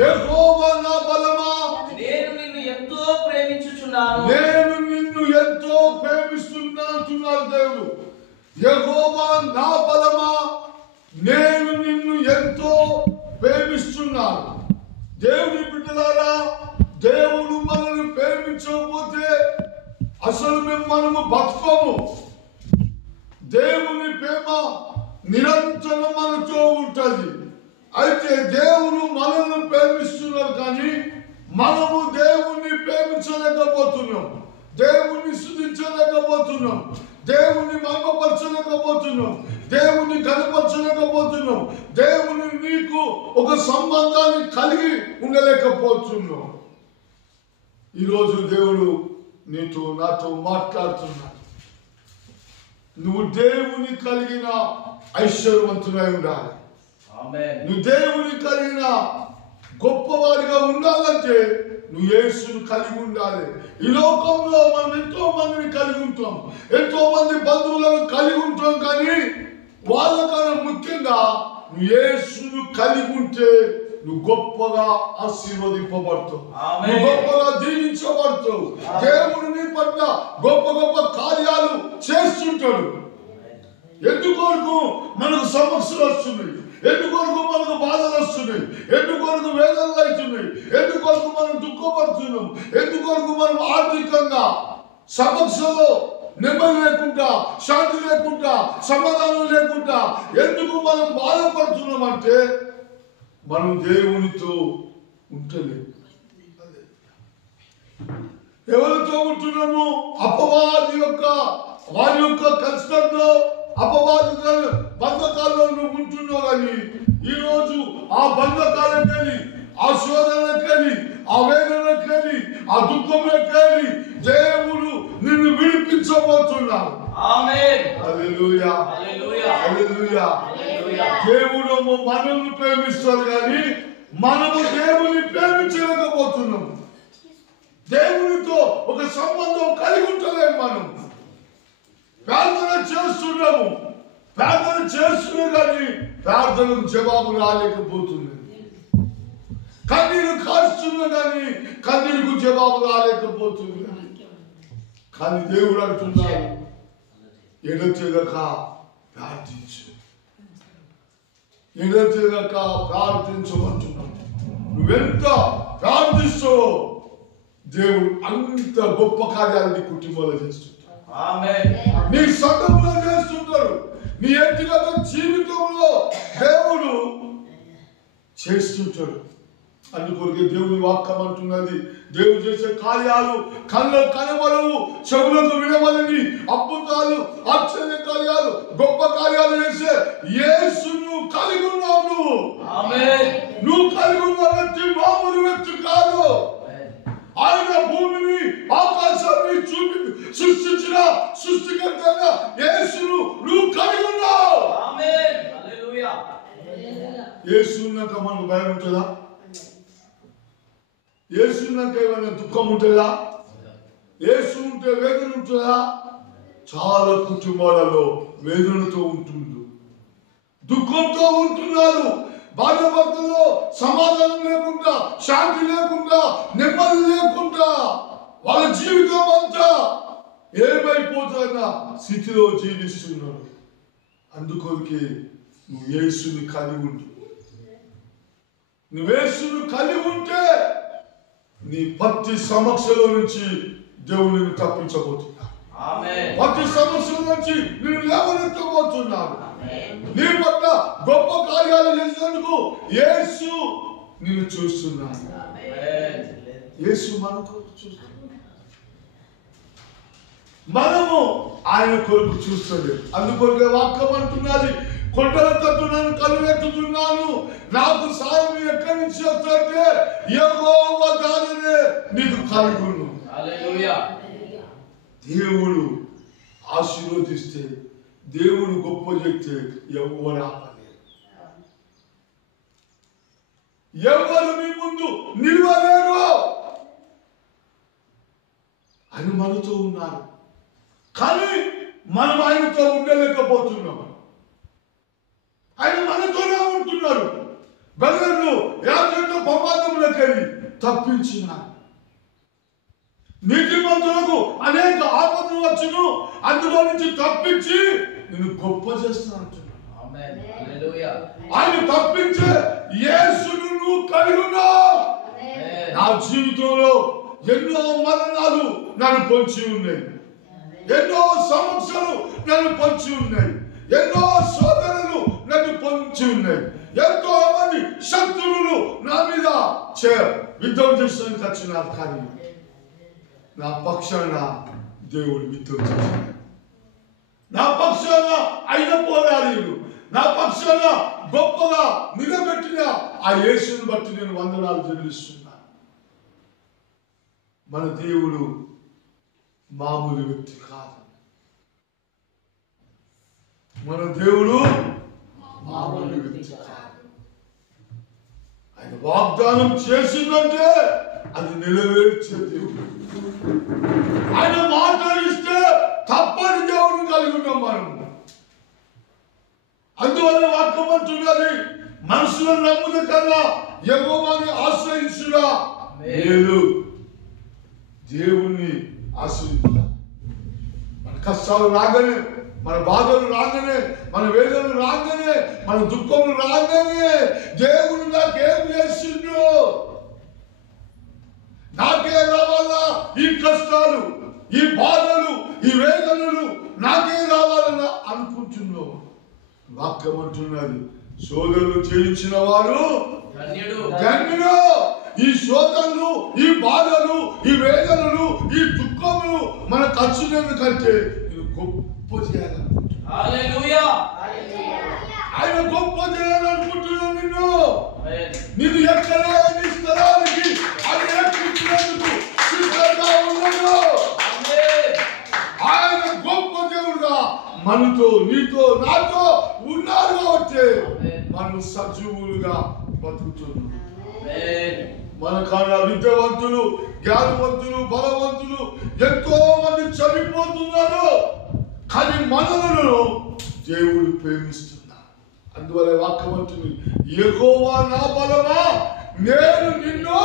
యెహోవా నా బలమా, నేను నిన్ను ఎంతో ప్రేమించుచున్నాను. నేను నిన్ను ఎంతో ప్రేమిస్తున్నాను దేవుడు. యెహోవా నా బలమా, నేను నిన్ను ఎంతో ప్రేమిస్తున్నాను. దేవుని బిడ్డలారా, దేవుడు మనల్ని ప్రేమించకపోతే అసలు మనము బతుకోము. దేవుని ప్రేమ నిరంతరం మనతో ఉంటుంది. అయితే దేవుడు మనల్ని ప్రేమిస్తున్నారు, కానీ మనము దేవుణ్ణి ప్రేమించలేకపోతున్నాం, దేవుణ్ణి స్తుతించలేకపోతున్నాం, దేవుణ్ణి మహిమపరచలేకపోతున్నాం, దేవుణ్ణి కనపరచలేకపోతున్నాం, దేవుని నీకు ఒక సంబంధాన్ని కలిగి ఉండలేకపోతున్నాం. ఈరోజు దేవుడు నీతో నాతో మాట్లాడుతున్నాడు. నువ్వు దేవుని కలిగిన ఐశ్వర్యవంతుడై ఉండాలి. నువ్వు దేవుని కలిగిన గొప్పవాడిగా ఉండాలంటే నువ్వు యేసును కలిగి ఉండాలి. ఈ లోకంలో మనం ఎంతో మందిని కలిగి ఉంటాం, ఎంతో మంది బంధువులను కలిగి ఉంటాం, కానీ వాళ్ళకన్నా ముఖ్యంగా నువ్వు యేసును కలిగి ఉంటే నువ్వు గొప్పగా ఆశీర్వదింపబడతావు, నువ్వు గొప్పగా దీవించబడతావు. దేవుడు నీ పట్ల గొప్ప గొప్ప కార్యాలు చేస్తుంటాడు. ఎందుకొరకు మనకు సమస్యలు వస్తున్నాయి, ఎందుకొరకు మనకు బాధలు వస్తున్నాయి, ఎందుకొరకు వేదనలు అవుతున్నాయి, ఎందుకొరకు మనం దుఃఖపడుతున్నాం, ఎందుకొరకు మనం ఆర్థికంగా సమస్యలో నెమ్మది లేకుండా, శాంతి లేకుండా, సమాధానం లేకుండా ఎందుకు మనం బాధపడుతున్నాం అంటే మనం దేవునితో ఉంటలేము. ఎవరితో ఉంటున్నాము? అపవాది యొక్క వారి యొక్క కష్టంలో, అపవాది బంధకాల్లో నువ్వు ఉంటున్నావు. కానీ ఈరోజు ఆ బంధకాలకెళ్ళి, ఆ శోధనకెళ్ళి, ఆ వేదనకెళ్ళి, ఆ దుఃఖంలోకెళ్ళి దేవుడు నిన్ను విడిపించబోతున్నాడు. ఆమేన్. హల్లెలూయా, హల్లెలూయా, హల్లెలూయా. హల్లెలూయా. దేవుడు మనల్ని ప్రేమిస్తాడు, కానీ మనము దేవుని ప్రేమించలేకపోతున్నాం. దేవునితో ఒక సంబంధం కలిగి ఉంటలేము. మనం ప్రార్థన చేస్తున్నాము, ప్రార్థన చేస్తున్నా కానీ ప్రార్థనకు జవాబు రాలేకపోతుంది. కన్నీరు కాస్తున్నా కానీ కన్నీరుకు జవాబు రాలేకపోతుంది. కానీ దేవుడు అంటున్నాడు, ఎడతెగక ప్రార్థించు, ఎడతెగక ప్రార్థించమంటున్నాడు. నువ్వెంత ప్రార్థిస్తావో దేవుడు అంత గొప్ప కార్యాలు నీ కుటుంబంలో చేస్తుంటాడు, నీ సంఘంలో చేస్తుంటాడు, నీ వ్యక్తిగత జీవితంలో దేవుడు చేస్తుంటాడు. అందుకొరకే దేవుని వాక్యం అంటున్నది, దేవుడు చేసే కార్యాలు కళ్ళకు కనబడవు, చెవులకు వినవలని, అద్భుతాలు, ఆశ్చర్య కార్యాలు, గొప్ప కార్యాలు చేసే యేసును కలిగి ఉన్నావు. నువ్వు కలిగి ఉన్న వ్యక్తి మామూలు వ్యక్తి కాదు. ఆయన భూమిని ఆకాశాన్ని సృష్టించిన సృష్టికర్తగా యేసును నువ్వు కలిగి ఉన్నావు. యేసు ఉన్నాక మనకు భయం ఉంటుందా? యేసు ఉన్నాక ఏమైనా దుఃఖం ఉంటుందా? యేసు ఉంటే వేదన ఉంటుందా? చాలా కుటుంబాలలో వేదనతో ఉంటుండ్రు, దుఃఖంతో ఉంటున్నారు. భార్య భర్తలో సమాధానం లేకుండా, శాంతి లేకుండా, నెమ్మది లేకుండా వాళ్ళ జీవితం అంతా ఏమైపోతున్న స్థితిలో జీవిస్తున్నారు. అందుకొరకే నువ్వు యేసుని కలిగి ఉంటు. నువ్వు యేసుని కలిగి ఉంటే నీ ప్రతి సమస్యలో నుంచి దేవుడిని తప్పించబోతున్నా, ప్రతి సమస్యల నుంచి నేను లేవనెత్తబోతున్నాను. నీ పట్ల గొప్ప కార్యాలు చేసేందుకు యేసు నిన్ను చూస్తున్నాడు. యేసు మనకు చూస్తున్నాడు, మనము ఆయన కొరకు చూస్తుంది. అందుకొరకే వాక్యం అంటున్నది, కొండల తట్టు నేను కనులెత్తుతున్నాను, నాకు సాయం ఎక్కడి నుంచి వస్తుంటే యెహోవా దానినే నీకు కలుగును. దేవుడు ఆశీర్వదిస్తే, దేవుడు గొప్ప చెప్తే ఎవరు ఆపలేరు, ఎవరు నీ ముందు నిలవలేరు. ఆయన మనతో ఉన్నారు, కానీ మనం ఆయనతో ఉండలేకపోతున్నాం. ఆయన మనతోనే ఉంటున్నారు. బెదర్లు యాత్రలో ఆపదలకని తప్పించినాడు. నీతిమంతులకు అనేక ఆపదలు వచ్చును, అందులో నుంచి తప్పించి నేను గొప్ప చేస్తాను. ఆమేన్. హల్లెలూయా. ఆయన తప్పించే యేసును నువ్వు కలిగి ఉన్నావు. నా జీవితంలో ఎన్నో మరణాలు నన్ను పొంచి ఉన్నాయి, ఎన్నో సమస్యలు నన్ను పొంచి ఉన్నాయి, ఎన్నో శోధనలు నన్ను పొంచి ఉన్నాయి, ఎంతో మంది శత్రువులు నా మీద యుద్ధం చేసడానికి వచ్చినారు. కానీ నా పక్షాన దేవుడు యుద్ధం చేశాడు. నా పక్షాన అయిన పోరాడీలు, నా పక్షాన గొప్పగా నిలబెట్టిన ఆ యేసుని బట్టి నేను వందనాలు చెల్లిస్తున్నాను. మన దేవుడు మామూలు వ్యక్తి కాదు. మన దేవుడు మామూలు వ్యక్తి కాదు. ఆయన వాగ్దానం చేసిందంటే అది నెరవేర్చే దేవుడు. ఆయన మాట ఇస్తే తప్పని దేవుడు కలిగి ఉన్నాం మనం. అందువల్ల వాక్యం అంటున్నది, మనుషులను నమ్ముల కన్నా యెహోవాని ఆశ్రయించురా మేలు. దేవుణ్ణి ఆశ్రయించాలి. మన కష్టాలు రాగానే, మన బాధలు రాగానే, మన వేదనలు రాగానే, మన దుఃఖములు రాగానే దేవుడు నాకేం చేసిండు, నాకే రావాలా ఈ కష్టాలు, ఈ బాధలు, ఈ వేదనలు నాకే రావాలని అనుకుంటున్నావు. వాక్యం అంటున్నది, శోధనలు చేయించిన వారు ధన్యుడు. ఈ శోధనలు, ఈ బాధలు, ఈ వేదనలు, ఈ దుఃఖములు మన ఖర్చు కంటే గొప్ప చేయాలనుకుంటున్నాను. ఆయన గొప్ప చేయాలనుకుంటున్నాను. నిన్ను ఎక్కడే నీ స్థలానికి అది ఎక్కించినందుకు సిద్ధంగా ఉన్నాడు. ఆయన గొప్ప దేవుడుగా మనతో, నీతో, నాతో ఉన్నారు కాబట్టి మనం సజీవులుగా బతుకుతున్నాం. మన కాడ విద్యావంతులు, జ్ఞానవంతులు, బలవంతులు ఎంతో మంది చనిపోతున్నారు. కానీ మనలను దేవుడు ప్రేమిస్తున్నారు. అందువల్ల వాక్యం అంటుంది, యెహోవా నా బలమా, నేను నిన్ను